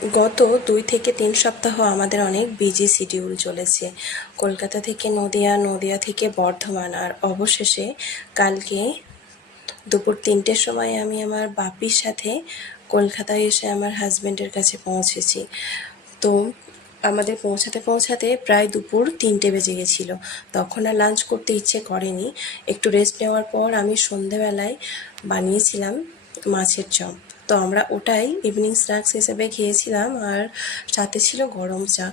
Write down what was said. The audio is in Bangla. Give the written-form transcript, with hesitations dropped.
গত 2 থেকে 3 সপ্তাহ আমাদের অনেক বিজি শিডিউল চলেছে। কলকাতা থেকে নদিয়া, নদিয়া থেকে বর্ধমান, আর অবশেষে কালকে দুপুর 3টের সময় আমি আমার বাপির সাথে কলকাতায় এসে আমার হাজব্যান্ডের কাছে পৌঁছেছি। তো আমাদের পৌঁছাতে পৌঁছাতে প্রায় দুপুর 3টে বেজে গেছিলো। তখন আর লাঞ্চ করতে ইচ্ছে করেনি। একটু রেস্ট নেওয়ার পর আমি সন্ধেবেলায় বানিয়েছিলাম মাছের চপ। তো আমরা ওটাই ইভিনিং স্ন্যাক্স হিসেবে খেয়েছিলাম, আর সাথে ছিল গরম চা।